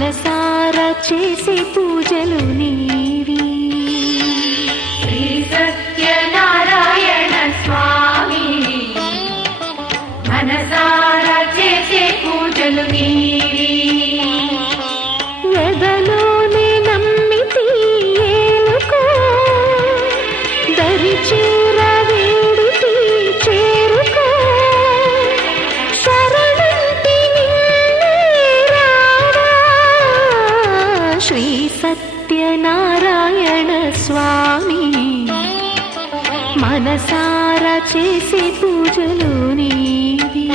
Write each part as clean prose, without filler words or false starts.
మనసారా చేసే పూజలు నీవి. శ్రీ సత్యనారాయణ స్వామి మనసారా చేసే పూజలు నీవి. ఎదలోనే నమ్మితి ఏలుకో, దరి చేర వేడితి చేరుకో, శరణంటి నిన్నే రావా. శ్రీ సత్యనారాయణ స్వామి మనసారా చేసే పూజలు నీవి.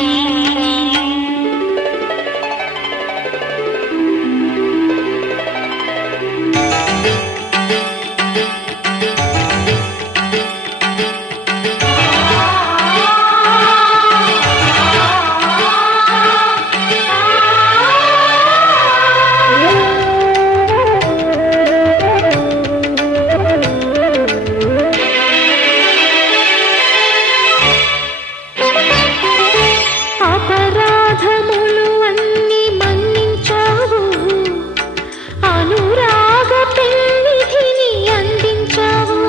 అపరాధములు అన్ని మన్నించావు, అనురాగ పెన్నిధిని అందించావు.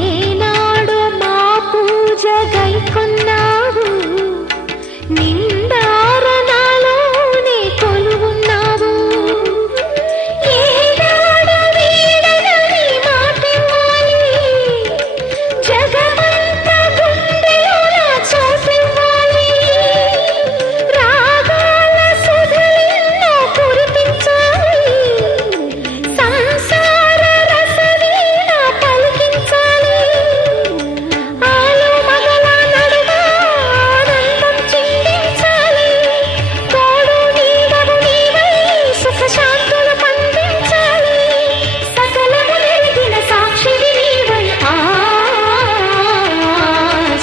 ఏనాడు మా పూజ గైకొన్నావు, నిండారణాలోనే కొలువున్నావు. ఏనాడు వీడనని మాటివ్వాలి, జగమంత గుండెలోన చోటివ్వాలి. రాగాల సుధలెన్నో కురిపించాలి, సంసార రసవీణ పలికించాలి. ఆలు మగల నడుమ ఆనందం చిందించాలి. తోడు నీడవు నీవై సుఖ శాంతులు పండించాలి. సకలము నెరిగిన సాక్షివి నీవై.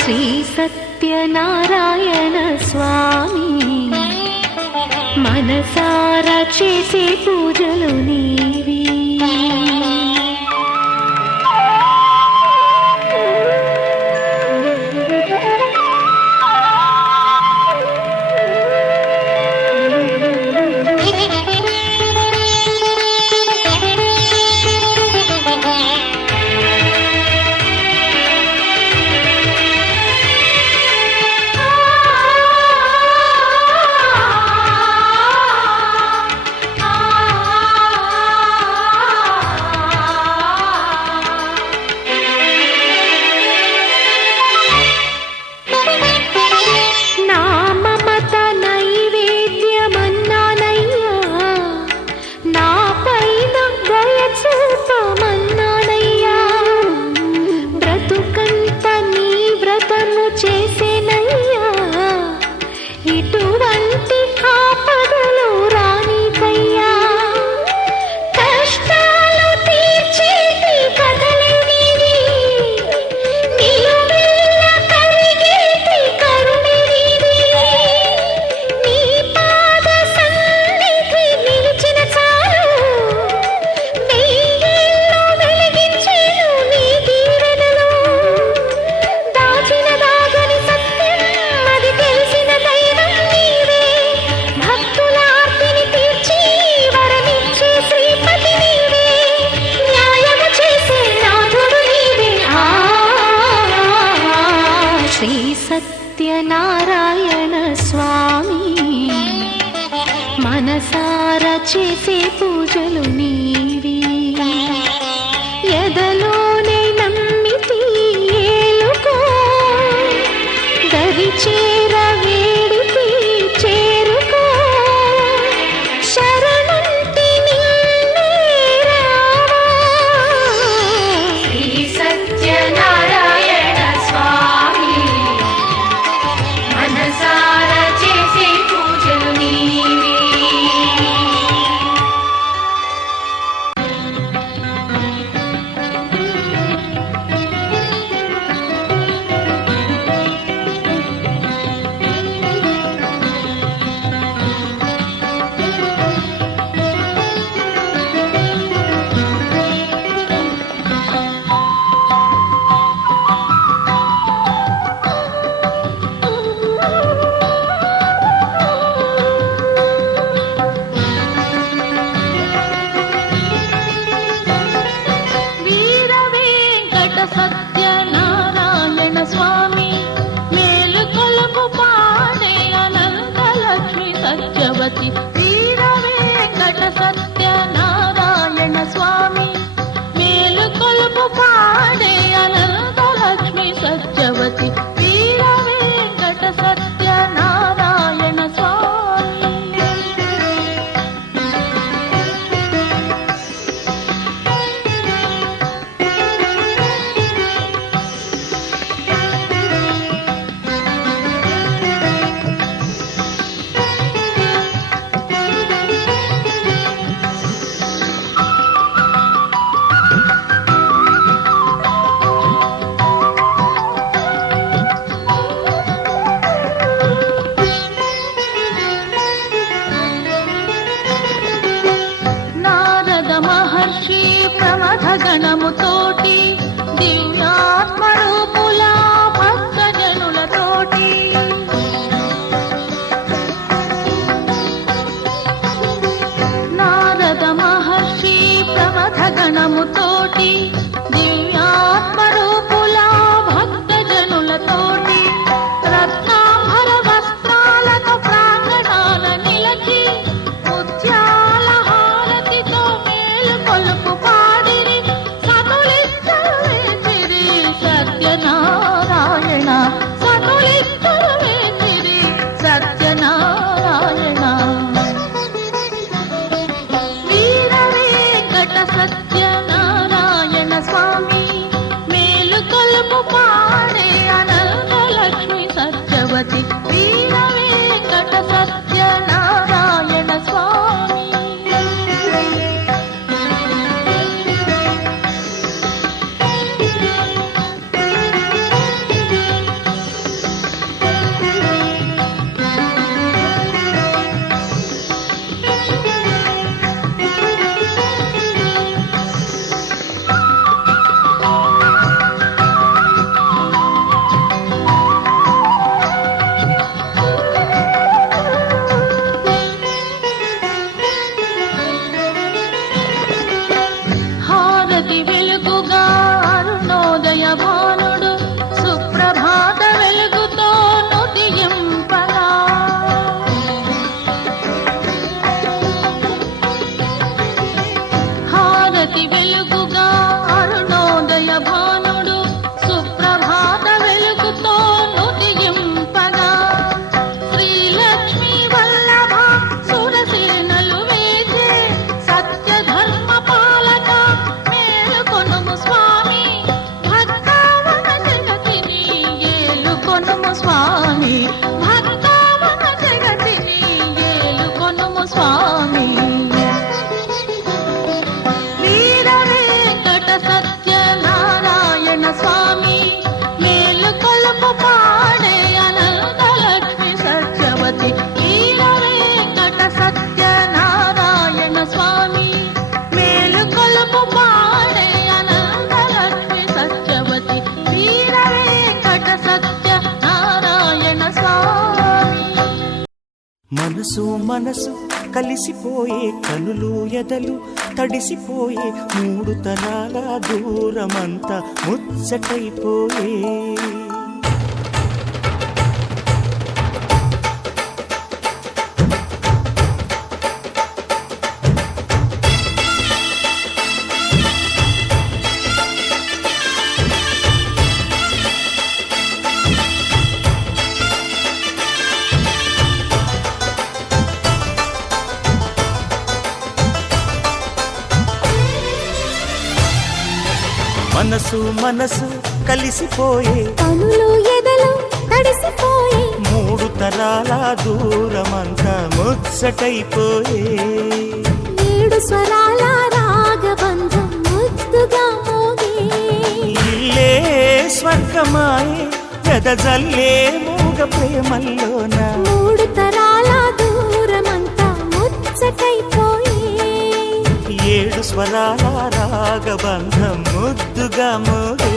శ్రీ సత్యనారాయణ స్వామి మనసారా చేసే పూజలు నీవి. నా మమత నైవేద్యమన్నానయ్యా, నా పైన దయ చూపమన్నానయ్యా. బ్రతుకంత నీ వ్రతము చేసేనయ్యా, ఇటువంటి ఆపదలు రానికయ్యా. కష్టాలు తీర్చేటి కథలే నీవి, నిలువెల్ల కరిగేటి కరుణే నీవి. నీ పాద సన్నిధి నిలిచిన చాలు, వెయ్యేళ్ళు వెలిగించేను నీ దీవెనలు. దాచిన దాగని సత్యం అది తెలిసిన దైవం నీవే. భక్తుల ఆర్తిని తీర్చి వరమిచ్చే శ్రీపతి నీవే. న్యాయము చేసే నాథుడు నీవే. శ్రీ సత్యనారాయణ స్వామి మనసారా చేసే పూజలు నీవి. ఎదలోనే నమ్మితి ఏలుకో, దరి చేర వేడితి చేరుకో, శరణంటి నిన్నే రావా. శ్రీ సత్యనారాయణ స్వామి మనసారా చేసే పూజలు నీవి. సత్యనారాయణ స్వామి మేలు కొలుపు పాడే అనంతలక్ష్మి సత్యవతి వీర వెంకట సత్యనారాయణ స్వామి మేలు కొలుపు పాడే అనంతలక్ష్మి సత్యవతి వీర వెంకట సత్యనారాయణ స్వామి. నారద మహర్షి ప్రమథ గణముతోటి దివ్యాత్మరూపుల భక్తజనులతోటి నారద మహర్షి ప్రమథ గణముతోటి దివ్యాత్మరూపుల భక్తజనులతోటి రత్నాంబర వస్త్రాలతో ప్రాంగణాల నిలచి ముత్యాల హారతితో మేలు కొలుపు పాడిరి సతులిద్దరు వేసిరి సత్యనారాయణ సతులిద్దరు వేసిరి సత్యనారాయణ వీర వెంకట సత్యనారాయణ స్వామి మేలు కొలుపు పాడే అనంతలక్ష్మి సత్యవతి వీర వెంకట సత్యనారాయణ స్వామి. హారతి వెలుగుగా అరుణోదయ భానుడు సుప్రభాత వెలుగుతో నుతియింపగా హారతి వెలుగుగా అరుణోదయ భానుడు సుప్రభాత వెలుగుతో నుతియింపగా శ్రీలక్ష్మీ వల్లభ సురసేనలు వేచే సత్యధర్మ పాలక మేలుకొనుము స్వామి భక్తావన జగతిని ఏలుకొనుము స్వామి భక్తావన జగతిని ఏలుకొనుము స్వామి. వీర వెంకట సత్యనారాయణ స్వామి మేలు కొలుపు పాడే అనంతలక్ష్మి సత్యవతి వీర వెంకట సత్యనారాయణ స్వామి మేలు కొలుపు పాడే అనంతలక్ష్మి సత్యవతి వీర వెంకట సత్యనారాయణ స్వామి. మనసు మనసు కలిసిపోయే కనులు ఎదలు తడిసిపోయే మూడు తరాల దూరమంతా ముచ్చటైపోయే మనసు మనసు కలిసిపోయే కనులు ఎదలు తడిసిపోయి మూడు తరాల దూరమంతా ముచ్చటైపోయే ఏడు స్వరాల రాగబంధం ముద్దుగా మోగే ఇల్లే స్వర్గమాయే వెదజల్లే మూగ ప్రేమల్లోన మూడు తరాల దూరమంతా ముచ్చటైపోయి ఏడు స్వరాల రాగబంధం ముద్దుగా మోగే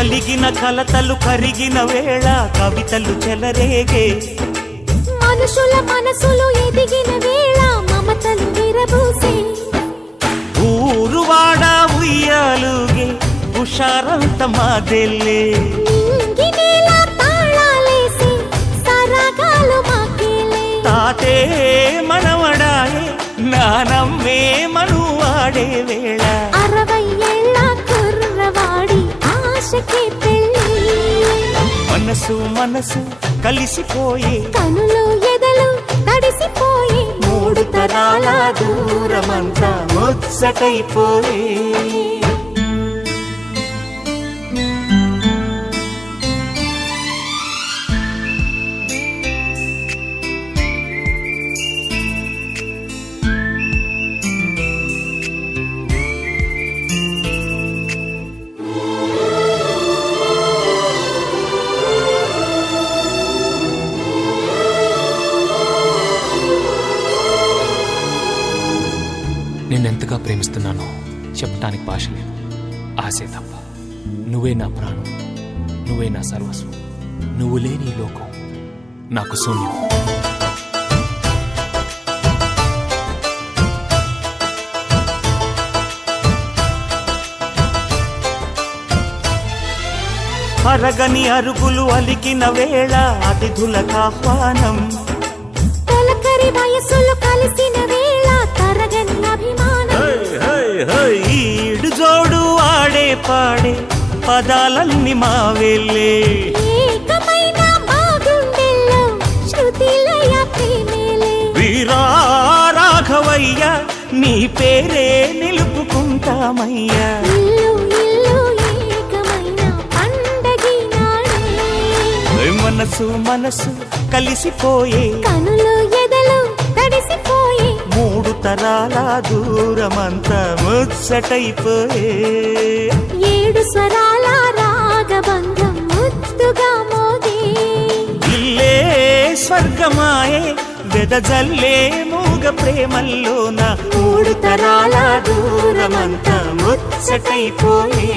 కలిగిన కలతలు కరిగిన వేళ కవితలు చెలరేగే మనుషుల మనసులు ఎదిగిన వేళ మమతలు విరబూసే ఊరువాడ ఉయ్యాలుగే హుషారంత మాదెల్లే నింగినేల తాళాలేసి సరాగాలు మాకేలే తాతే మనవడాయే నానమ్మే మనువాడే వేళ 60 ఏళ్ళ కుర్రవాడి ఆశకి పెళ్ళి మనసు మనసు కలిసిపోయే కనులు ఎదలు తడిసిపోయి 3 తరాల దూరమంతా ముచ్చటైపోయే నిన్నెంతగా ప్రేమిస్తున్నానో చెప్పటానికి భాష లేదు. ఆశే తప్ప. నువ్వే నా ప్రాణం, నువ్వే నా సర్వస్వం. నువ్వు లేని ఈ లోకం నాకు శూన్యం. అరగని అరుగులు అలికిన వేళ అతిథులకు ఆహ్వానం తొలకరి వయసులు కలిసిన వేళ తరగని అభిమానం ఈడు జోడు ఆడే పాడే పదాలన్నీ మావెళ్ళే ఏకమైన మా గుండెల్లో శృతిలయ ప్రేమేలే వీరా రాఘవయ్య నీ పేరే నిలుపుకుంటామయ్యా ఇల్లు ఇల్లు ఏకమైన పండగి నాడే మనసు మనసు కలిసిపోయే కనులు ఎదలు తడిసిపోయి 3 తరాల దూరమంతా ముచ్చటైపోయే 7 స్వరాల రాగబంధం ముద్దుగా మోగే ఇల్లే స్వర్గమాయే వెదజల్లే మూగ ప్రేమల్లోన 3 తరాల దూరమంతా ముచ్చటైపోయే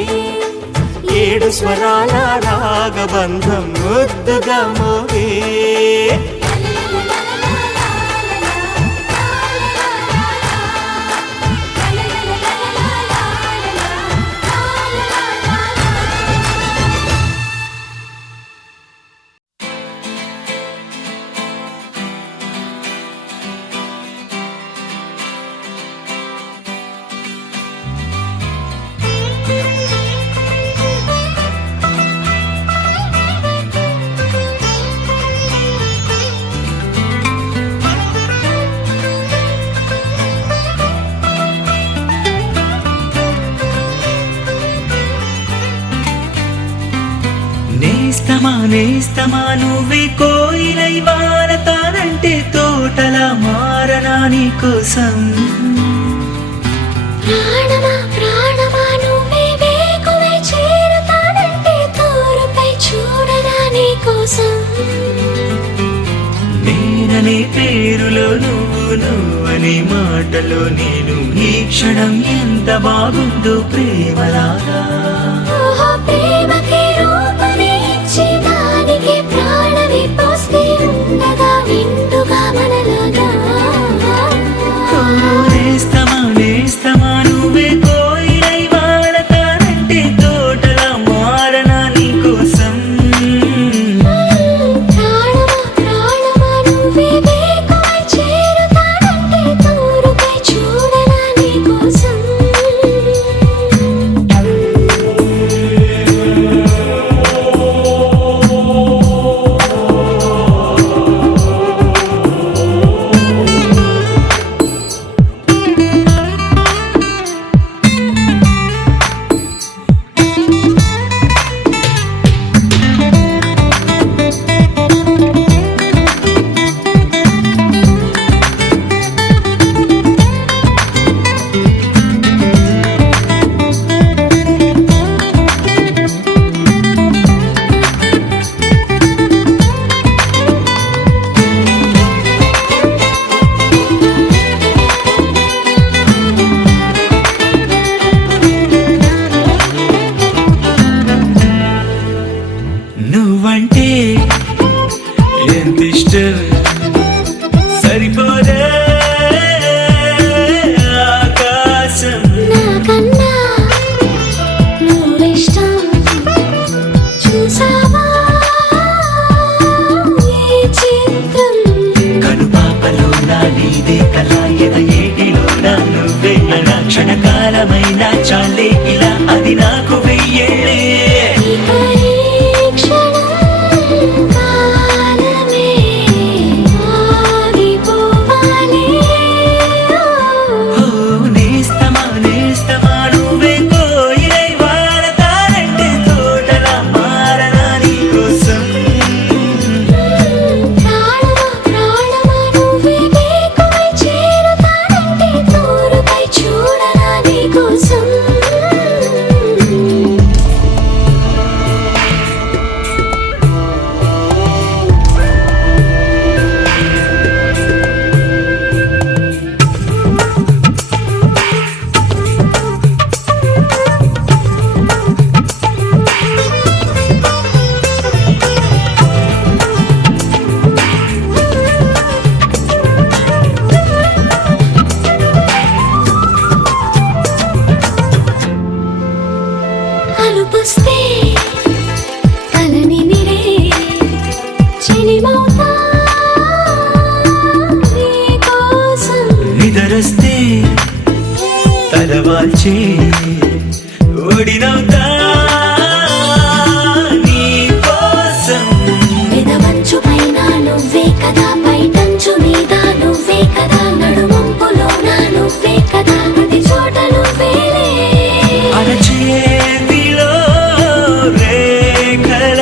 7 స్వరాల రాగబంధం ముద్దుగా మోగే నేస్తమా నువ్వే కోయిలై వారతానంటే తోటలా మారనా నీ కోసం ప్రాణమా ప్రాణమా నువ్వే వేకువై చేరుతానంటే తోరుపై చూడగా నీ కోసం నేననే పేరులో నువ్వనే మాటలో నేను ఈ క్షణం ఎంత బాగుందో ప్రేమలాగా ఓహో ప్రేమకి రూపని ఇచ్చి దానికి ప్రాణమి పోస్తే ఉండగా నిండుగా మనలాగా నేస్తమా నువ్వే కోయిలై వారతానంటే తోటలా మారనా నీ కోసం ప్రాణమా ప్రాణమా నువ్వే వేకువై చేరుతానంటే తోరుపై చూడగా నీ కోసం ఇష్టం సరిపోదే ఆకాశం నాకన్నా నువ్విష్టం చూసావా ఈ చిత్రం కనుపాపలో నా నీదే కళ ఎద ఏటిలో నా నువ్వే నా క్షణకాలమైన చాలే ఇలా అది నాకు వెయ్యేళ్ళే ఇక ఈ క్షణం కాలమే ఆగిపోవాలి ఓ నేస్తమా నేస్తమా నువ్వే కోయిలై వాడతానంటే తోటలా మారనా నీకోసం ప్రాణమా ప్రాణమా నువ్వే వేకువై చేరుతానంటే తోరుపై చూడనా నీకోసం అలుపుస్తే కలని నిరే చెలిమౌతా నీకోసం నిదరస్తే తలవాల్చి ఓడినవుతా నీకోసం పెదవంచు పైన నువ్వే కదా పైటంచు మీద నువ్వే కదా నడుమంపులోన నువ్వే కదా ప్రతి చోట నువ్వేలే అరచేతిలో రేఖల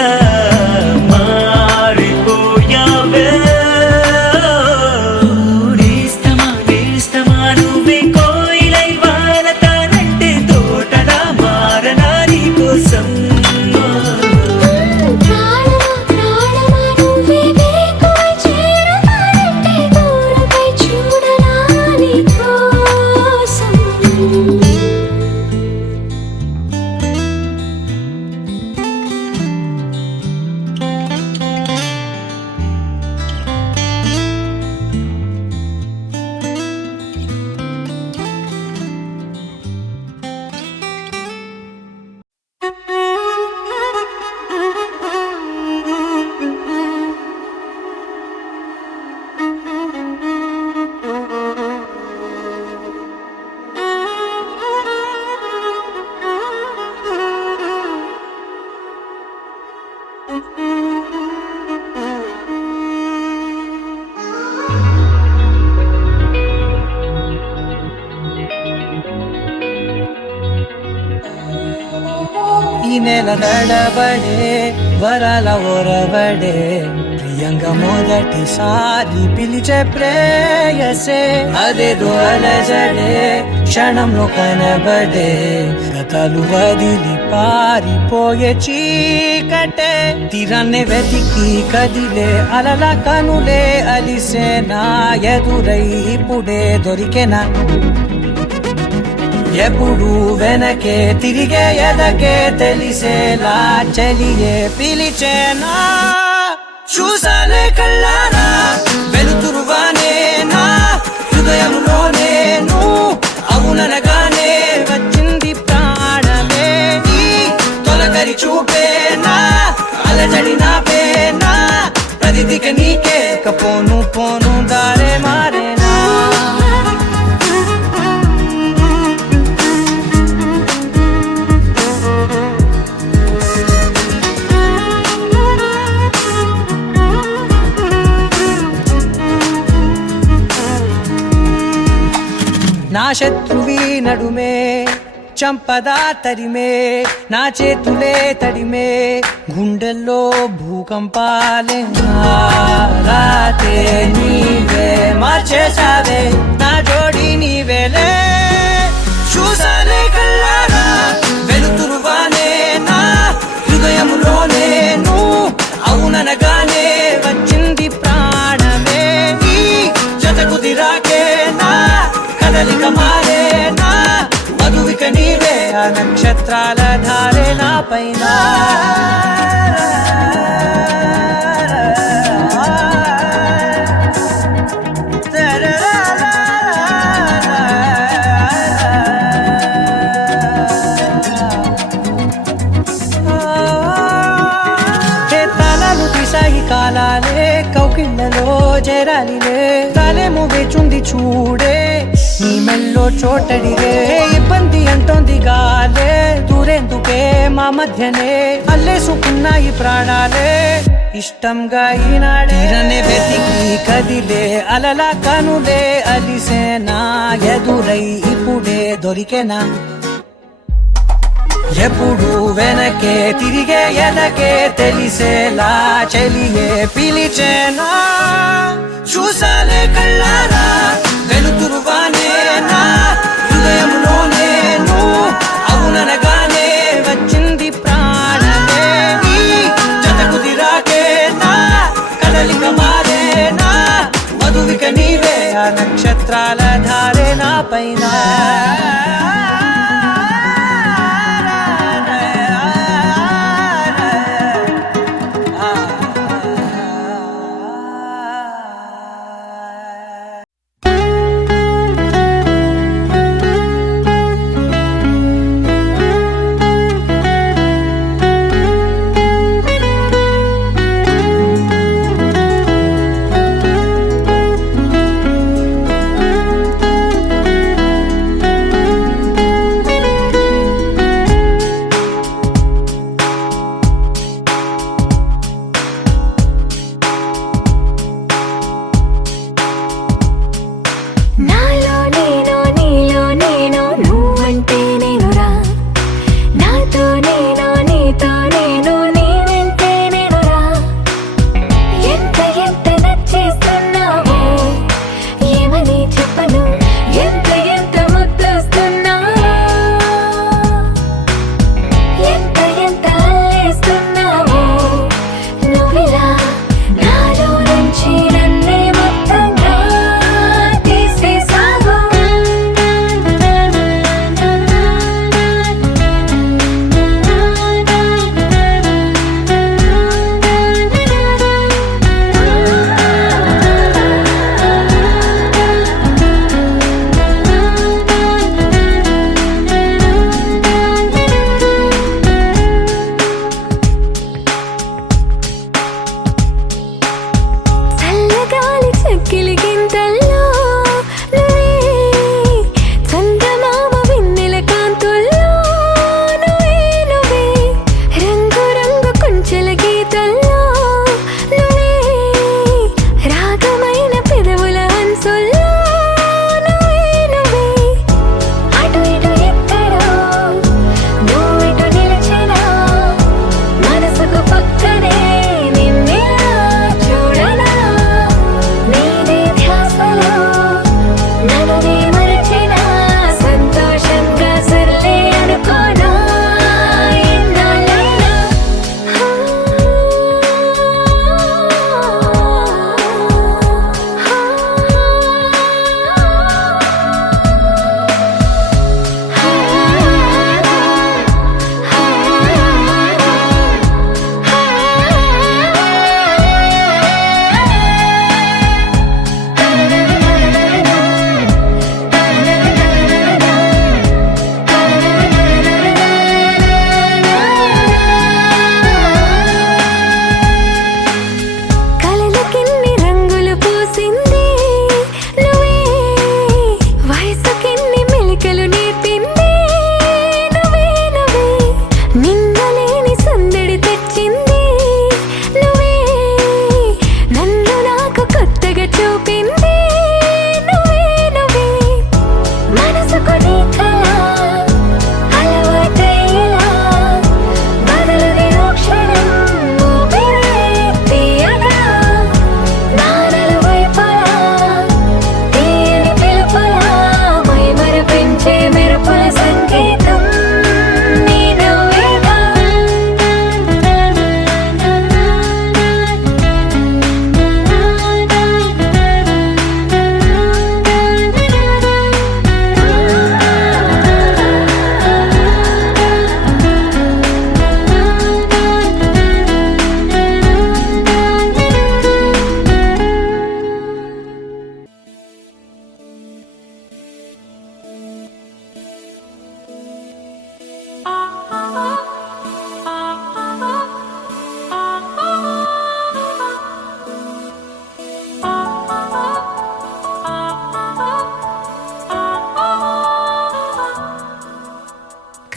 మారిపోయావే నేస్తమా నేస్తమా నువ్వే కోయిలై వాడతానంటే తోటలా మారనా నీకోసం ప్రాణమా ప్రాణమా నువ్వే వేకువై చేరుతానంటే దూరపై చూడనా నీకోసం ఈ నెల నడబడే వరాల ఒరబడే ప్రియంగా మొదటిసారి పిలిచే ప్రేయసే అదేదో అలజడే క్షణంలో కనబడే గతాలు వదిలి పారిపోయే చీకటే తీరాన్ని వెతికి కదిలే అలల కనులే అలిసే నా ఎదురై ఇప్పుడే దొరికెనా ఎప్పుడు వెనకే తిరిగే ఎదకే తెలిసేలా చెలియే పిలిచేనా చూసానే కళ్ళారా వెలుతురువానే నా హృదయంలోనే అవుననగానే వచ్చింది ప్రాణమే నీ తొలకరి చూపేనా అలజడి నాపేనా ప్రతిదిక నీకే పోను పోను దారే మారేనా నా శత్రువి నడుమే చంపదా తరిమే నా చేతులే తడిమే గుండెల్లో భూకంపాలే రాతే నీవే మార్చేసావే నా జోడి నీవేలే చూసానే కళ్ళారా వెలుతురువానే నా హృదయంలోనే అవుననగానే వచ్చింది ప్రాణమే నీ జత కుదిరాకే నా కదలిక మారేనా మధువిక నీవే ఆ నక్షత్రాల ధారే నా పైన చేరాలిలే తాలేమో వేచుంది చూడే నీ మెల్లో చోటడిగే ఇబ్బంది అంటోంది గాలే దూరేందుకే మా మధ్యనే అల్లేసుకున్నాయి ప్రాణాలే ఇష్టంగా ఈనాడే తీరనే వెతికి కదిలే అలలా కనులే అలిసేనా ఎదురై ఇప్పుడే దొరికేనా ఎప్పుడు వెనకే తిరిగే ఎదకే తెలిసేలా చెలియే పిలిచేనా చూసాలే కళ్ళారా వెలుతురువానేనా హృదయంలోనే నువ్వు అవుననగానే వచ్చింది ప్రాణమే నీ జత కుదిరాకేనా కదలిక మారేనా మధువిక నీవే ఆ నక్షత్రాల ధారే నా పైన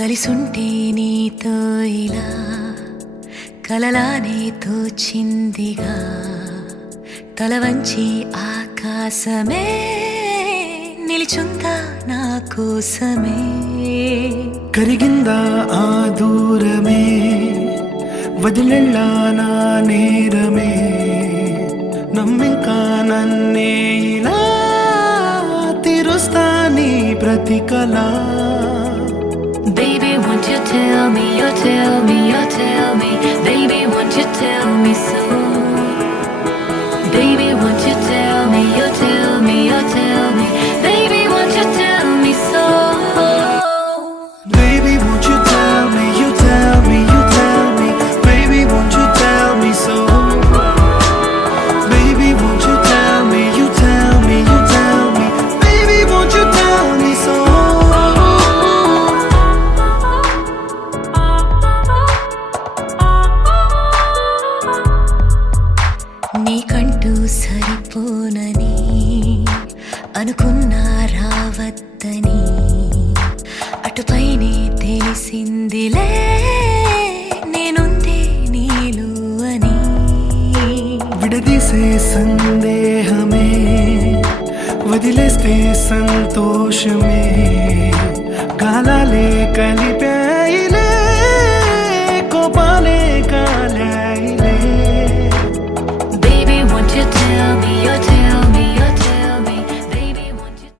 కలిసుంటే నీతో ఇలా కలలానే తోచిందిగా తల వంచి ఆకాశమే నిలిచుందా నా కోసమే కరిగిందా ఆ దూరమే వదిలెళ్ళా నా నేరమే నమ్మింకా నన్నే ఇలా తీరుస్తా నీ ప్రతి కళ Baby, won't you tell me, you tell me, you tell me Baby, won't you tell me so Baby, won't you tell me, you tell me, you tell me Baby, won't you tell me so Baby, won't you tell me, you tell me, you tell me Baby, won't you tell me so Baby, won't you tell me, you tell me, you tell me Baby, won't you tell me so నీకంటూ సరిపోనని అనుకున్నా రావద్దని అటుపైనే తెలిసిందిలే నేనుందే నీలు అని విడదీసే సందేహమే వదిలేస్తే సంతోషమే కాలాలే కలిపే